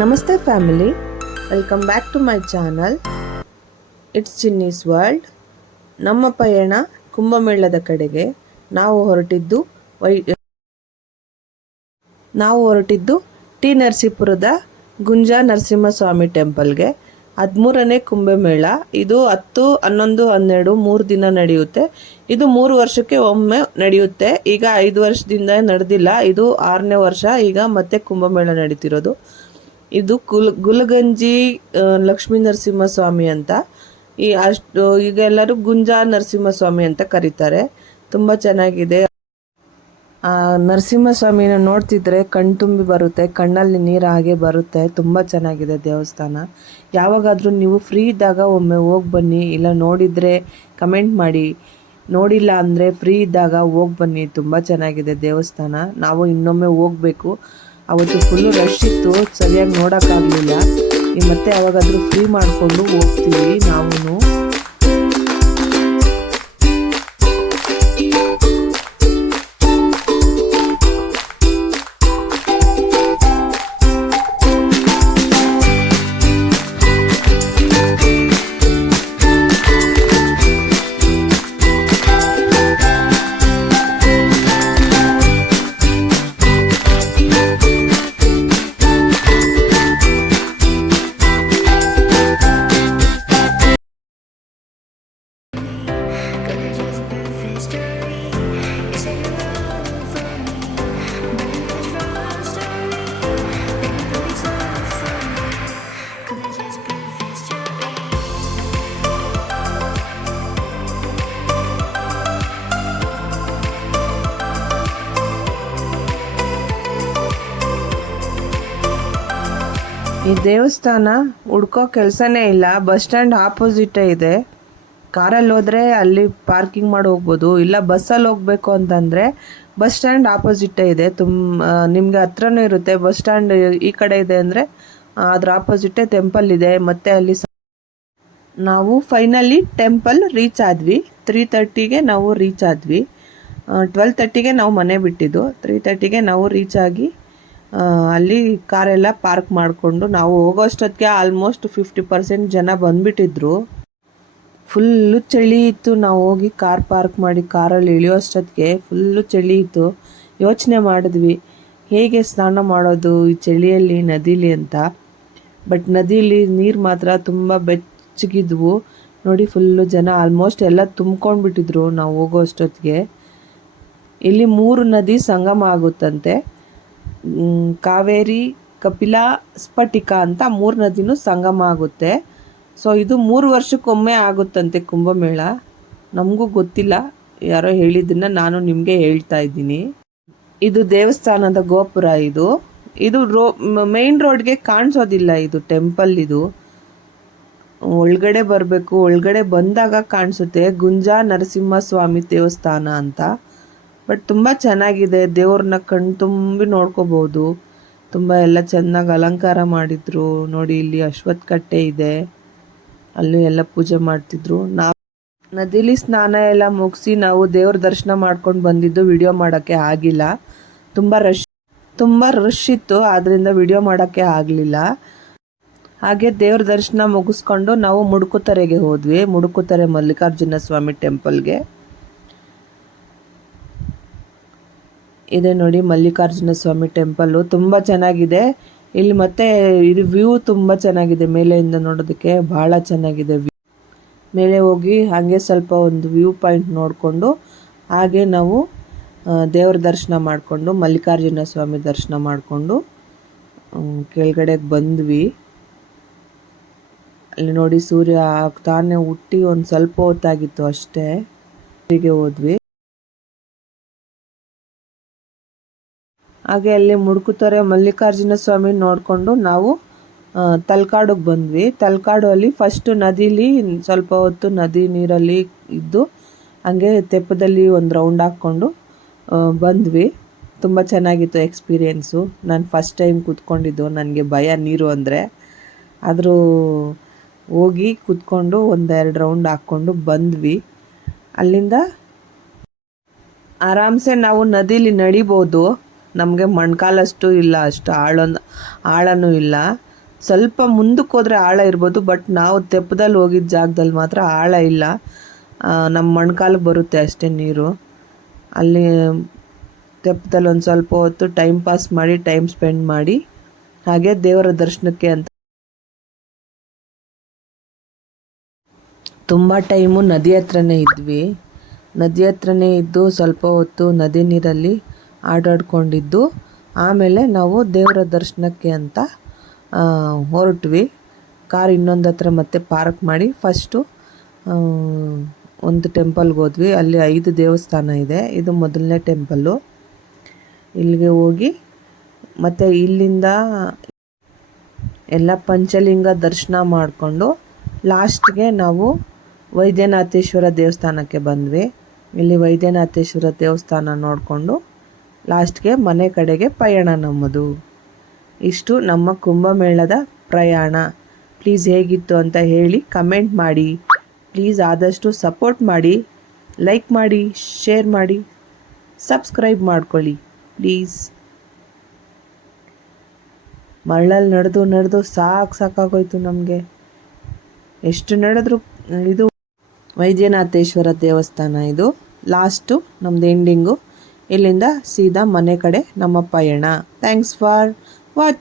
ನಮಸ್ತೆ family. Welcome back to my channel. It's Chinni's world. ನಮ್ಮ ಪಯಣ ಕುಂಭಮೇಳದ ಕಡೆಗೆ ನಾವು ಹೊರಟಿದ್ದು ವೈ ನಾವು ಹೊರಟಿದ್ದು ಟಿ ನರಸೀಪುರದ ಗುಂಜಾ ನರಸಿಂಹಸ್ವಾಮಿ ಟೆಂಪಲ್ಗೆ. ಹದಿಮೂರನೇ ಕುಂಭಮೇಳ. ಇದು ಹತ್ತು, ಹನ್ನೊಂದು, ಹನ್ನೆರಡು, ಮೂರು ದಿನ ನಡೆಯುತ್ತೆ. ಇದು ಮೂರು ವರ್ಷಕ್ಕೆ ಒಮ್ಮೆ ನಡೆಯುತ್ತೆ. ಈಗ ಐದು ವರ್ಷದಿಂದ ನಡೆದಿಲ್ಲ. ಇದು ಆರನೇ ವರ್ಷ. ಈಗ ಮತ್ತೆ ಕುಂಭಮೇಳ ನಡೀತಿರೋದು. ಇದು ಕುಲ್, ಗುಲಗಂಜಿ ಲಕ್ಷ್ಮೀ ನರಸಿಂಹಸ್ವಾಮಿ ಅಂತ. ಈ ಅಷ್ಟು, ಈಗ ಎಲ್ಲರೂ ಗುಂಜಾ ನರಸಿಂಹಸ್ವಾಮಿ ಅಂತ ಕರೀತಾರೆ. ತುಂಬ ಚೆನ್ನಾಗಿದೆ. ನರಸಿಂಹಸ್ವಾಮಿನ ನೋಡ್ತಿದ್ರೆ ಕಣ್ತುಂಬಿ ಬರುತ್ತೆ, ಕಣ್ಣಲ್ಲಿ ನೀರು ಹಾಗೆ ಬರುತ್ತೆ. ತುಂಬ ಚೆನ್ನಾಗಿದೆ ದೇವಸ್ಥಾನ. ಯಾವಾಗಾದರೂ ನೀವು ಫ್ರೀ ಇದ್ದಾಗ ಒಮ್ಮೆ ಹೋಗಿ ಬನ್ನಿ, ಇಲ್ಲ ನೋಡಿದರೆ ಕಮೆಂಟ್ ಮಾಡಿ. ನೋಡಿಲ್ಲ ಅಂದರೆ ಫ್ರೀ ಇದ್ದಾಗ ಹೋಗಿ ಬನ್ನಿ. ತುಂಬ ಚೆನ್ನಾಗಿದೆ ದೇವಸ್ಥಾನ. ನಾವು ಇನ್ನೊಮ್ಮೆ ಹೋಗಬೇಕು. ಅವತ್ತು ಫುಲ್ಲು ರಶ್ ಇತ್ತು ಸರಿಯಾಗಿ ನೋಡೋಕ್ಕಾಗಲಿಲ್ಲ. ಮತ್ತೆ ಯಾವಾಗಾದರೂ ಫ್ರೀ ಮಾಡಿಕೊಂಡು ಹೋಗ್ತೀವಿ ನಾವು ಈ ದೇವಸ್ಥಾನ ಹುಡ್ಕೋ ಕೆಲಸನೇ ಇಲ್ಲ. ಬಸ್ ಸ್ಟ್ಯಾಂಡ್ ಆಪೋಸಿಟೇ ಇದೆ. ಕಾರಲ್ಲಿ ಹೋದರೆ ಅಲ್ಲಿ ಪಾರ್ಕಿಂಗ್ ಮಾಡಿ ಹೋಗ್ಬೋದು. ಇಲ್ಲ ಬಸ್ಸಲ್ಲಿ ಹೋಗಬೇಕು ಅಂತಂದರೆ ಬಸ್ ಸ್ಟ್ಯಾಂಡ್ ಆಪೋಸಿಟೇ ಇದೆ. ತುಂಬ ನಿಮಗೆ ಹತ್ರನೂ ಇರುತ್ತೆ. ಬಸ್ ಸ್ಟ್ಯಾಂಡ್ ಈ ಕಡೆ ಇದೆ ಅಂದರೆ ಅದ್ರ ಆಪೋಸಿಟೇ ಟೆಂಪಲ್ ಇದೆ. ಮತ್ತು ಅಲ್ಲಿ ನಾವು ಫೈನಲಿ ಟೆಂಪಲ್ ರೀಚ್ ಆದ್ವಿ. ತ್ರೀ ತರ್ಟಿಗೆ ನಾವು ರೀಚ್ ಆದ್ವಿ. ಟ್ವೆಲ್ ತರ್ಟಿಗೆ ನಾವು ಮನೆ ಬಿಟ್ಟಿದ್ದು. ತ್ರೀ ತರ್ಟಿಗೆ ನಾವು ರೀಚ್ ಆಗಿ ಅಲ್ಲಿ ಕಾರೆಲ್ಲ ಪಾರ್ಕ್ ಮಾಡಿಕೊಂಡು ನಾವು ಹೋಗೋಷ್ಟೊತ್ತಿಗೆ ಆಲ್ಮೋಸ್ಟ್ ಫಿಫ್ಟಿ ಪರ್ಸೆಂಟ್ ಜನ ಬಂದ್ಬಿಟ್ಟಿದ್ರು. ಫುಲ್ಲು ಚಳಿ ಇತ್ತು. ನಾವು ಹೋಗಿ ಕಾರ್ ಪಾರ್ಕ್ ಮಾಡಿ ಕಾರಲ್ಲಿ ಇಳಿಯೋಷ್ಟೊತ್ತಿಗೆ ಫುಲ್ಲು ಚಳಿ ಇತ್ತು. ಯೋಚನೆ ಮಾಡಿದ್ವಿ. ಹೇಗೆ ಸ್ನಾನ ಮಾಡೋದು ಈ ಚಳಿಯಲ್ಲಿ, ನದಿಲಿ ಅಂತ. ಬಟ್ ನದಿಲಿ ನೀರು ಮಾತ್ರ ತುಂಬ ಬೆಚ್ಚಗಿದ್ವು. ನೋಡಿ ಫುಲ್ಲು ಜನ ಆಲ್ಮೋಸ್ಟ್ ಎಲ್ಲ ತುಂಬ್ಕೊಂಡ್ಬಿಟ್ಟಿದ್ರು ನಾವು ಹೋಗೋ ಅಷ್ಟೊತ್ತಿಗೆ. ಇಲ್ಲಿ ಮೂರು ನದಿ ಸಂಗಮ ಆಗುತ್ತಂತೆ. ಕಾವೇರಿ, ಕಪಿಲಾ, ಸ್ಫಟಿಕ ಅಂತ ಮೂರು ನದಿನೂ ಸಂಗಮ ಆಗುತ್ತೆ. ಸೊ ಇದು ಮೂರು ವರ್ಷಕ್ಕೊಮ್ಮೆ ಆಗುತ್ತಂತೆ ಕುಂಭಮೇಳ. ನಮಗೂ ಗೊತ್ತಿಲ್ಲ. ಯಾರೋ ಹೇಳಿದ್ದನ್ನ ನಾನು ನಿಮಗೆ ಹೇಳ್ತಾ ಇದ್ದೀನಿ. ಇದು ದೇವಸ್ಥಾನದ ಗೋಪುರ ಇದು. ಇದು ರೋ ಮೇನ್ ರೋಡ್ಗೆ ಕಾಣಿಸೋದಿಲ್ಲ ಇದು ಟೆಂಪಲ್ ಇದು. ಒಳಗಡೆ ಬರಬೇಕು, ಒಳಗಡೆ ಬಂದಾಗ ಕಾಣಿಸುತ್ತೆ. ಗುಂಜಾ ನರಸಿಂಹಸ್ವಾಮಿ ದೇವಸ್ಥಾನ ಅಂತ. ಬಟ್ ತುಂಬ ಚೆನ್ನಾಗಿದೆ. ದೇವ್ರನ್ನ ಕಣ್ ತುಂಬಿ ನೋಡ್ಕೋಬೋದು. ತುಂಬ ಎಲ್ಲ ಚೆನ್ನಾಗಿ ಅಲಂಕಾರ ಮಾಡಿದ್ರು. ನೋಡಿ, ಇಲ್ಲಿ ಅಶ್ವತ್ ಕಟ್ಟೆ ಇದೆ. ಅಲ್ಲೂ ಎಲ್ಲ ಪೂಜೆ ಮಾಡ್ತಿದ್ರು. ನಾವು ನದಿಲಿ ಸ್ನಾನ ಎಲ್ಲ ಮುಗಿಸಿ ನಾವು ದೇವ್ರ ದರ್ಶನ ಮಾಡ್ಕೊಂಡು ಬಂದಿದ್ದು ವಿಡಿಯೋ ಮಾಡೋಕ್ಕೆ ಆಗಿಲ್ಲ. ತುಂಬ ರಶ್ ತುಂಬ ರಶ್ ಇತ್ತು ಆದ್ದರಿಂದ ವಿಡಿಯೋ ಮಾಡೋಕ್ಕೆ ಆಗಲಿಲ್ಲ. ಹಾಗೆ ದೇವ್ರ ದರ್ಶನ ಮುಗಿಸ್ಕೊಂಡು ನಾವು ಮುಡುಕುತರೆಗೆ ಹೋದ್ವಿ. ಮುಡುಕುತರೆ ಮಲ್ಲಿಕಾರ್ಜುನ ಸ್ವಾಮಿ ಟೆಂಪಲ್ಗೆ ಇದೆ ನೋಡಿ ಮಲ್ಲಿಕಾರ್ಜುನ ಸ್ವಾಮಿ ಟೆಂಪಲ್ಲು. ತುಂಬ ಚೆನ್ನಾಗಿದೆ. ಇಲ್ಲಿ ಮತ್ತೆ ಇದು ವ್ಯೂ ತುಂಬ ಚೆನ್ನಾಗಿದೆ ಮೇಲೆಯಿಂದ ನೋಡೋದಕ್ಕೆ. ಬಹಳ ಚೆನ್ನಾಗಿದೆ ವ್ಯೂ. ಮೇಲೆ ಹೋಗಿ ಹಾಗೆ ಸ್ವಲ್ಪ ಒಂದು ವ್ಯೂ ಪಾಯಿಂಟ್ ನೋಡಿಕೊಂಡು ಹಾಗೆ ನಾವು ದೇವರ ದರ್ಶನ ಮಾಡಿಕೊಂಡು, ಮಲ್ಲಿಕಾರ್ಜುನ ಸ್ವಾಮಿ ದರ್ಶನ ಮಾಡಿಕೊಂಡು ಕೆಳಗಡೆಗೆ ಬಂದ್ವಿ. ಅಲ್ಲಿ ನೋಡಿ ಸೂರ್ಯ ತಾನೇ ಹುಟ್ಟಿ ಒಂದು ಸ್ವಲ್ಪ ಹೊತ್ತಾಗಿತ್ತು ಅಷ್ಟೇ. ಹೋದ್ವಿ. ಹಾಗೆ ಅಲ್ಲಿ ಮುಡುಕುತೊರೆ ಮಲ್ಲಿಕಾರ್ಜುನ ಸ್ವಾಮಿ ನೋಡಿಕೊಂಡು ನಾವು ತಲ್ಕಾಡುಗೆ ಬಂದ್ವಿ. ತಲಕಾಡು ಅಲ್ಲಿ ಫಸ್ಟ್ ನದಿಲಿ ಸ್ವಲ್ಪ ಹೊತ್ತು ನದಿ ನೀರಲ್ಲಿ ಇದ್ದು, ಹಂಗೆ ತೆಪ್ಪದಲ್ಲಿ ಒಂದು ರೌಂಡ್ ಹಾಕ್ಕೊಂಡು ಬಂದ್ವಿ. ತುಂಬ ಚೆನ್ನಾಗಿತ್ತು ಎಕ್ಸ್ಪೀರಿಯೆನ್ಸು ನಾನು ಫಸ್ಟ್ ಟೈಮ್ ಕೂತ್ಕೊಂಡಿದ್ದು. ನನಗೆ ಭಯ ನೀರು ಅಂದರೆ. ಆದರೂ ಹೋಗಿ ಕೂತ್ಕೊಂಡು ಒಂದೆರಡು ರೌಂಡ್ ಹಾಕ್ಕೊಂಡು ಬಂದ್ವಿ. ಅಲ್ಲಿಂದ ಆರಾಮ್ಸೆ ನಾವು ನದಿಲಿ ನಡಿಬೋದು. ನಮಗೆ ಮೊಣ್ಕಾಲಷ್ಟು ಇಲ್ಲ ಅಷ್ಟು ಆಳೊಂದು ಆಳನೂ ಇಲ್ಲ. ಸ್ವಲ್ಪ ಮುಂದಕ್ಕೆ ಹೋದರೆ ಆಳ ಇರ್ಬೋದು, ಬಟ್ ನಾವು ತೆಪ್ಪದಲ್ಲಿ ಹೋಗಿದ್ದ ಜಾಗದಲ್ಲಿ ಮಾತ್ರ ಆಳ ಇಲ್ಲ. ನಮ್ಮ ಮೊಣಕಾಲು ಬರುತ್ತೆ ಅಷ್ಟೇ ನೀರು. ಅಲ್ಲಿ ತೆಪ್ಪದಲ್ಲಿ ಒಂದು ಸ್ವಲ್ಪ ಹೊತ್ತು ಟೈಮ್ ಪಾಸ್ ಮಾಡಿ ಟೈಮ್ ಸ್ಪೆಂಡ್ ಮಾಡಿ, ಹಾಗೆ ದೇವರ ದರ್ಶನಕ್ಕೆ ಅಂತ. ತುಂಬ ಟೈಮು ನದಿ ಹತ್ರನೇ ಇದ್ವಿ. ನದಿ ಹತ್ರನೇ ಇದ್ದು ಸ್ವಲ್ಪ ಹೊತ್ತು ನದಿ ನೀರಲ್ಲಿ ಆಟಾಡ್ಕೊಂಡಿದ್ದು ಆಮೇಲೆ ನಾವು ದೇವರ ದರ್ಶನಕ್ಕೆ ಅಂತ ಹೊರಟ್ವಿ. ಕಾರ್ ಇನ್ನೊಂದು ಹತ್ರ ಮತ್ತೆ ಪಾರ್ಕ್ ಮಾಡಿ ಫಸ್ಟು ಒಂದು ಟೆಂಪಲ್ಗೆ ಹೋದ್ವಿ. ಅಲ್ಲಿ ಐದು ದೇವಸ್ಥಾನ ಇದೆ. ಇದು ಮೊದಲನೇ ಟೆಂಪಲ್ಲು. ಇಲ್ಲಿಗೆ ಹೋಗಿ ಮತ್ತು ಇಲ್ಲಿಂದ ಎಲ್ಲ ಪಂಚಲಿಂಗ ದರ್ಶನ ಮಾಡಿಕೊಂಡು ಲಾಸ್ಟ್ಗೆ ನಾವು ವೈದ್ಯನಾಥೇಶ್ವರ ದೇವಸ್ಥಾನಕ್ಕೆ ಬಂದ್ವಿ. ಇಲ್ಲಿ ವೈದ್ಯನಾಥೇಶ್ವರ ದೇವಸ್ಥಾನ ನೋಡಿಕೊಂಡು ಲಾಸ್ಟ್ಗೆ ಮನೆ ಕಡೆಗೆ ಪಯಣ ನಮ್ಮದು. ಇಷ್ಟು ನಮ್ಮ ಕುಂಭಮೇಳದ ಪ್ರಯಾಣ. ಪ್ಲೀಸ್ ಹೇಗಿತ್ತು ಅಂತ ಹೇಳಿ ಕಮೆಂಟ್ ಮಾಡಿ. ಪ್ಲೀಸ್ ಆದಷ್ಟು ಸಪೋರ್ಟ್ ಮಾಡಿ. ಲೈಕ್ ಮಾಡಿ, ಶೇರ್ ಮಾಡಿ. ಸಬ್ಸ್ಕ್ರೈಬ್ ಮಾಡ್ಕೊಳ್ಳಿ. ಪ್ಲೀಸ್. ಮರಳಲ್ಲಿ ನಡೆದು ನಡೆದು ಸಾಕು ಸಾಕಾಗೋಯ್ತು ನಮಗೆ. ಎಷ್ಟು ನಡೆದ್ರು ಇದು ವೈದ್ಯನಾಥೇಶ್ವರ ದೇವಸ್ಥಾನ ಇದು. ಲಾಸ್ಟು ನಮ್ಮದು ಎಂಡಿಂಗು. ಇಲ್ಲಿಂದ ಸೀದಾ ಮನೆ ಕಡೆ ನಮ್ಮ ಪಯಣ. Thanks for watch